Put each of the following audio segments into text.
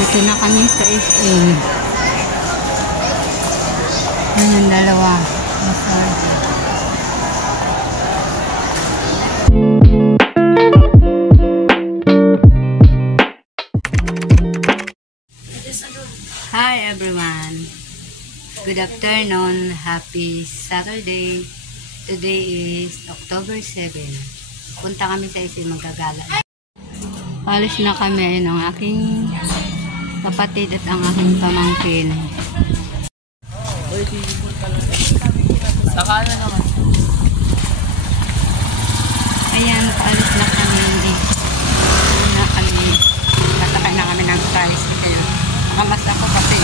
Ito na kami sa SM. Yan yung dalawa. Hi everyone. Good afternoon. Happy Saturday. Today is October 7. Punta kami sa SM magagala. Palis na kami ng aking kapatid at ang aking pamangkin. Saka na naman. Ayan, paalis na kami. Nasakay na kami ng tricycle. Nakamas ako kasi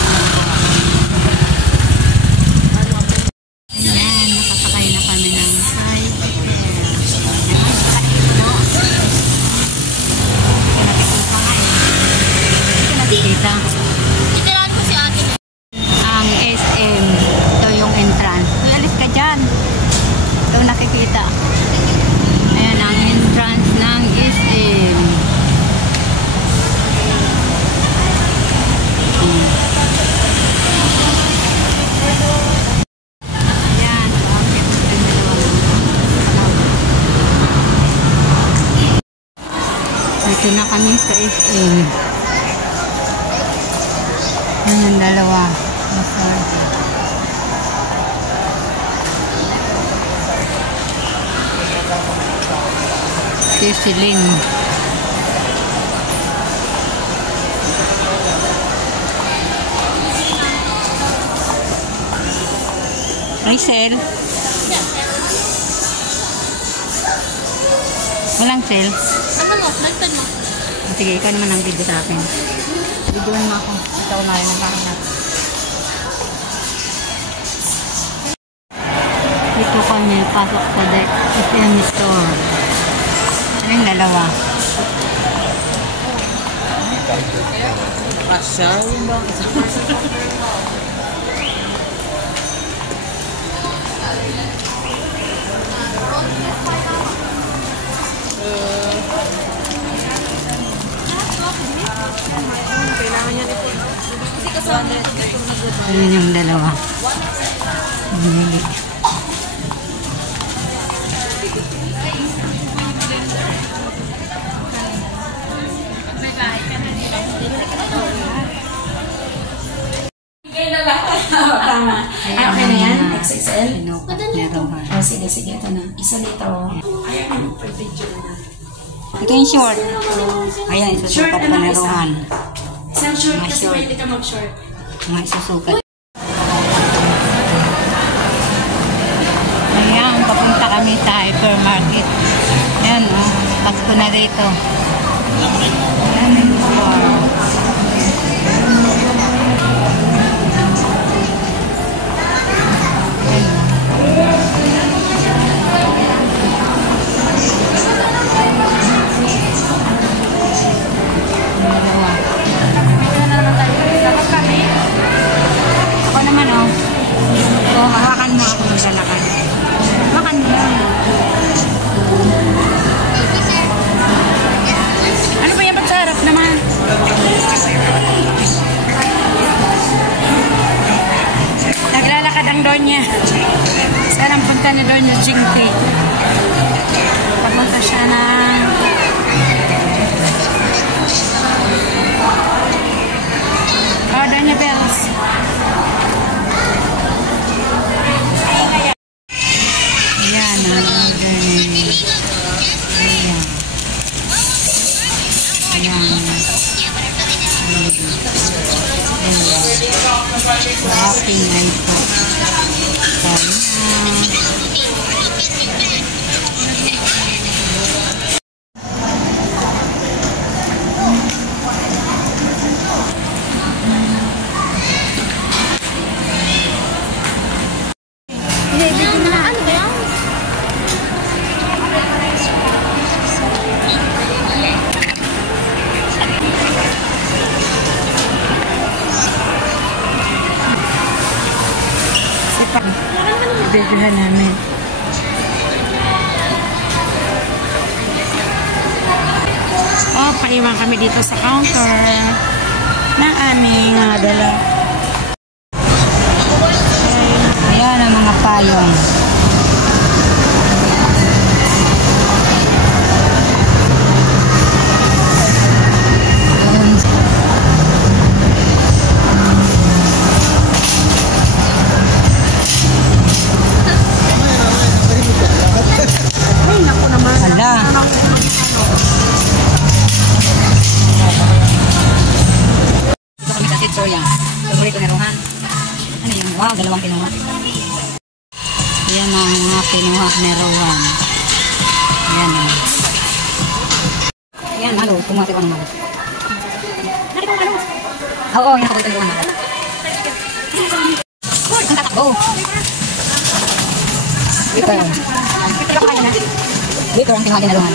ayan, nakasakay na kami ng tricycle. Nakikita. Itiraan mo si ate. Ang SM. Ito yung entrance. Alis ka dyan. Ito nakikita. Ayan ang entrance ng SM. Ayan. Ito na kami sa SM. Yan yung dalawa. Siling. May sale? Walang sale? Ano mo? Lagtad mo. Sige, ikaw naman ang video sa akin. Videoan mo ako. Ikaw na rin ang kakanat. Dito kami pasok sa SM store. Ano yung dalawa? Asya? Ayan yung dalawa. Bumili. Okay na yan? XXL? Meron. Oh, sige, ito na. Isa dito. Ito yung short. Ayan, Short isusukat ko naman na isa. ruhan. Isang short Mga kasi short. pwede ka mag-short. Mga isusukat. Ayan, papunta kami sa hypermarket. Ayan, oh. Pasko na dito. Ayan yung store. Ako naman, oh. So, hawakan mo ako ng lalakad. Hawakan mo lang. Ano ba yan? Ba't sa harap naman? Naglalakad ang Donya. Saan ang punta ni Donya Jingke? Papunta siya na Donya Bells. Ayan, ang order niya. Ayan. Ayan. Shopping na ito. Ano ba yan? Videohan namin. Oh, paiwan kami dito sa counter. Na, mga dala. Ayan ang mga payong. Ay, naku naman. Hala. Ito kami sa Tito yan. Favorito ni Rohan. Ano yung wow, dalawang kinuha. Yan ang mga kinuha ni Rohan. Yan o. Yan, halo. Kumuha ko ng halo. Nakita mo halo? Oo, yan ako yung halo. Ang tatakbo. Dito yun. Dito ang kinuha ni Rohan.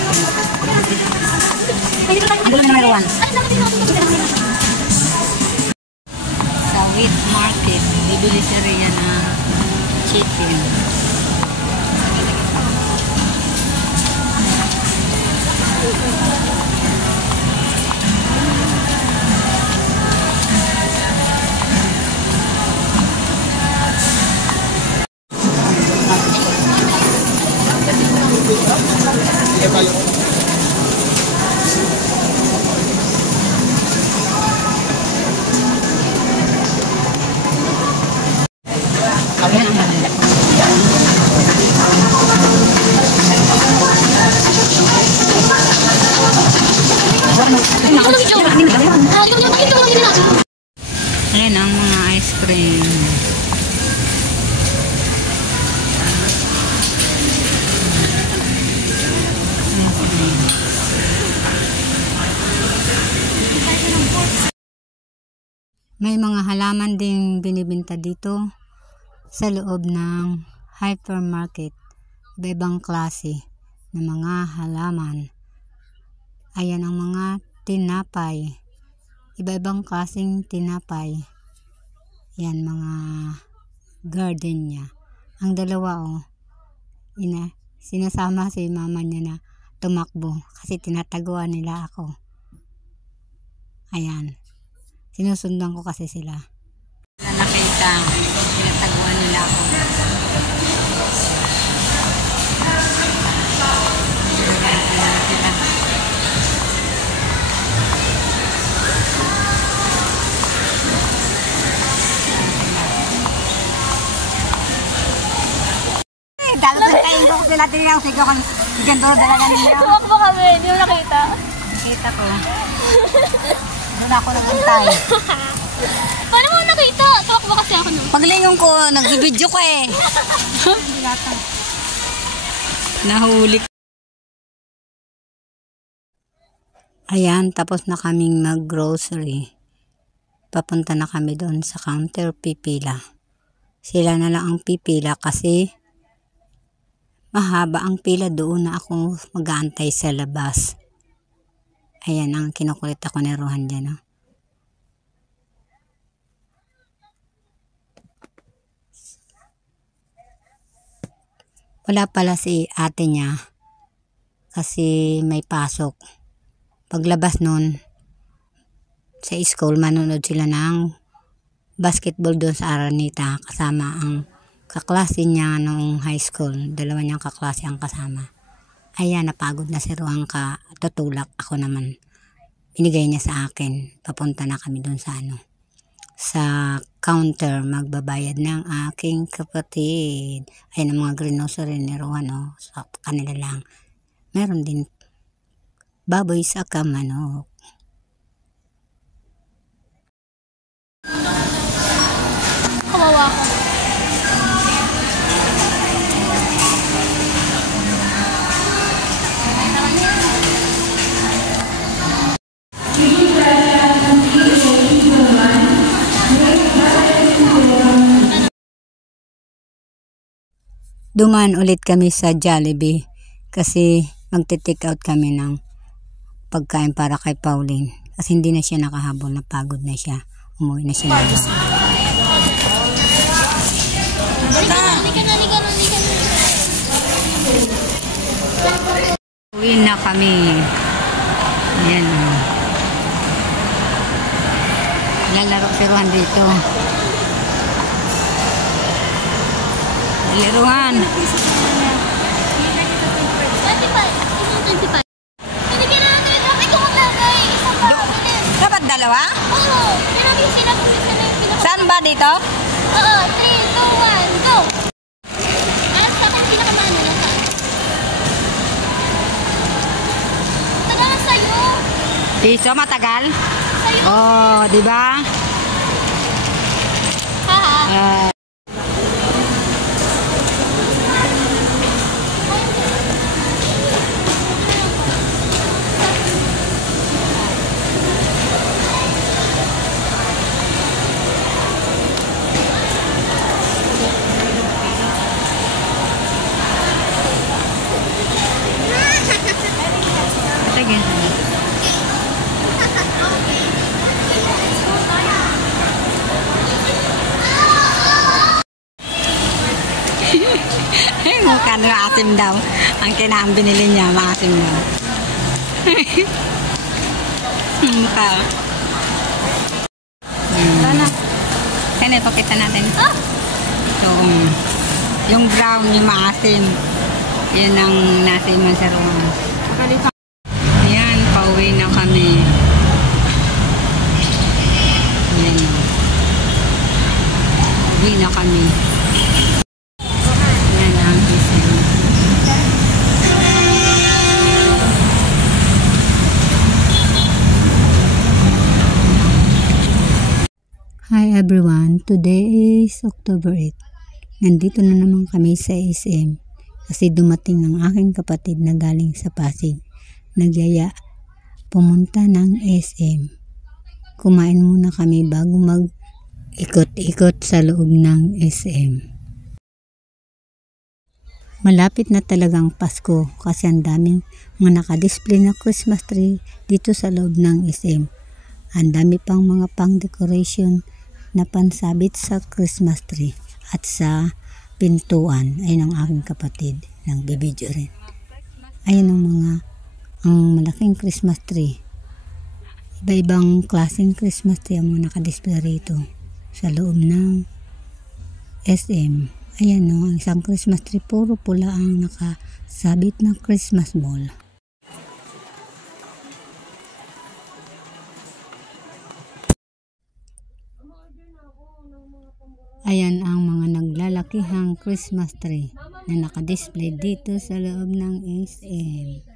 Ang dulo na Rohan. Sa wheat market, bibili si Rhea ng chicken. Ayan ang maganda. Ayan ang mga ice cream. May mga halaman ding binibenta dito sa loob ng hypermarket. Iba-ibang klase ng mga halaman. Ayan ang mga tinapay. Iba-ibang klaseng tinapay. Yan mga gardenia. Ang dalawa sinasama si mama niya na tumakbo kasi tinataguan nila ako. Ayan. Sinusundan ko kasi sila. Nakita, tinataguan nila ako. Dapat tayo ko sila din yung sigaw kan gando dalaga niya. Tumakbo kami, hindi mo nakita. Nakita ko. Doon ako nagantay. Paano mo nakita? Tumakbo kasi ako nun. Paglingon ko, nagbibidyo ko eh. Nahuli. Ayan, tapos na kaming mag-grocery. Papunta na kami doon sa counter pipila. Sila na lang ang pipila kasi mahaba ang pila, doon na ako mag-aantay sa labas. Ayan ang kinukulit ako ni Rohan dyan. Wala pala si ate niya kasi may pasok. Paglabas nun sa school, manonood sila ng basketball doon sa Araneta kasama ang kaklase niya noong high school. Dalawa niyang kaklase ang kasama. Ayan, napagod na si Rohan tutulak. Ako naman, binigay niya sa akin. Papunta na kami doon sa sa counter, magbabayad ng aking kapatid. Ayan ang mga grocery ni Rohan, sa kanila lang. Meron din baboy sa manok. Kawawa ko. Dumaan ulit kami sa Jollibee kasi magte-take out kami ng pagkain para kay Pauline. Kasi hindi na siya nakahabol, napagod na siya. Umuwi na siya. Uwi na kami. Ayan. Lalaro si Ruan dito. Laruan. 25. Isang 25. Binigyan na natin yung traffic kung maglagay. Isang pa. Bilis. Dapat dalawa? Oo. Pero yung sila kung isa na yung pinaka... Saan ba dito? Oo. 3, 2, 1, go! Alam sa akin pinakamano na ka. Tagal sa'yo. Piso, matagal? Sa'yo. Oh, di ba? Haha. Sige. Mukha na asim daw. Ang kinaang binili niya, maasim daw. Mukha. Kaya ipakita natin. Yung brown, yung maasim. Yun ang nasiman sa Ruan. Ayan, pauwi na kami. Ayan o. Pauwi na kami. Ayan ang SM. Hi everyone, today is October 8. Nandito na naman kami sa SM kasi dumating ang aking kapatid na galing sa Pasig. Nagyaya pumunta ng SM. Kumain muna kami bago mag-ikot-ikot sa loob ng SM. Malapit na talagang Pasko kasi ang daming mga nakadisplay na Christmas tree dito sa loob ng SM. Ang dami pang mga pang-decoration na pansabit sa Christmas tree at sa pintuan. Ayun ang aking kapatid. Nagbibideo rin. Ayun ang malaking Christmas tree. Iba-ibang klaseng Christmas tree ang mga nakadisplay rito sa loob ng SM. Ayan o, ang isang Christmas tree puro pula ang nakasabit ng Christmas ball. Ayan ang mga naglalakihang Christmas tree na nakadisplay dito sa loob ng SM.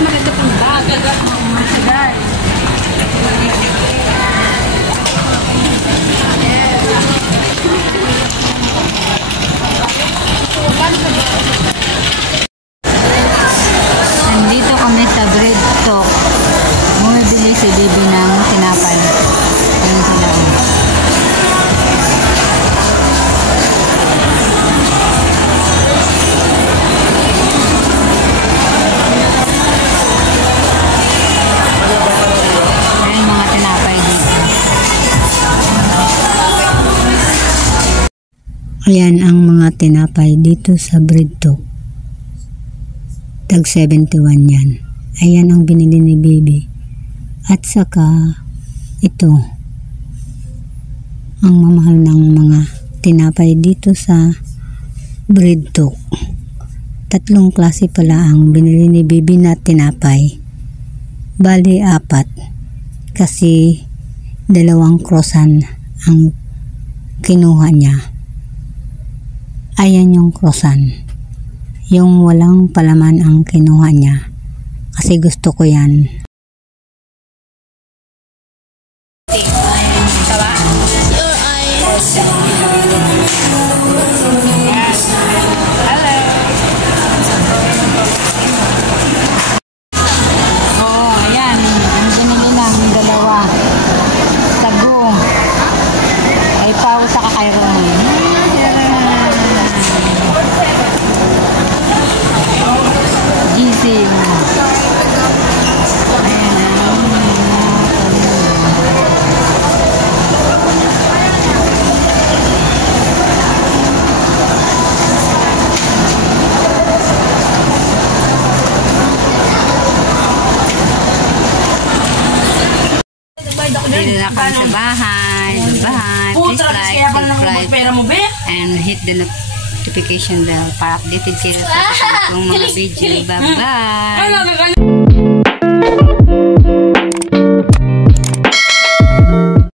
Maganda pang bag. Nandito kami sa bread talk. Bumibili si Bibi ng tinapay. Ayun sila. Ayun mga tinapay dito. Ayan ang mga tinapay dito sa bread talk. Tag 71 yan. Ayan ang binili ni Bibi. At saka ito ang mamahal ng mga tinapay dito sa bread talk. 3 klase pala ang binili ni Bibi na tinapay. Bali 4. kasi dalawang crossan ang kinuha niya. Ayan yung crossan. Yung walang palaman ang kinuha niya. Kasi gusto ko yan. Your eyes. Oh, ayan. Ang binili namin dalawa. Sagong. Ay pao sa kakairon. Gising. Dito na kami sa bahay. Bye-bye. Please like, subscribe, and hit the notification bell para updated kayo sa susunod kong mga video. Bye-bye!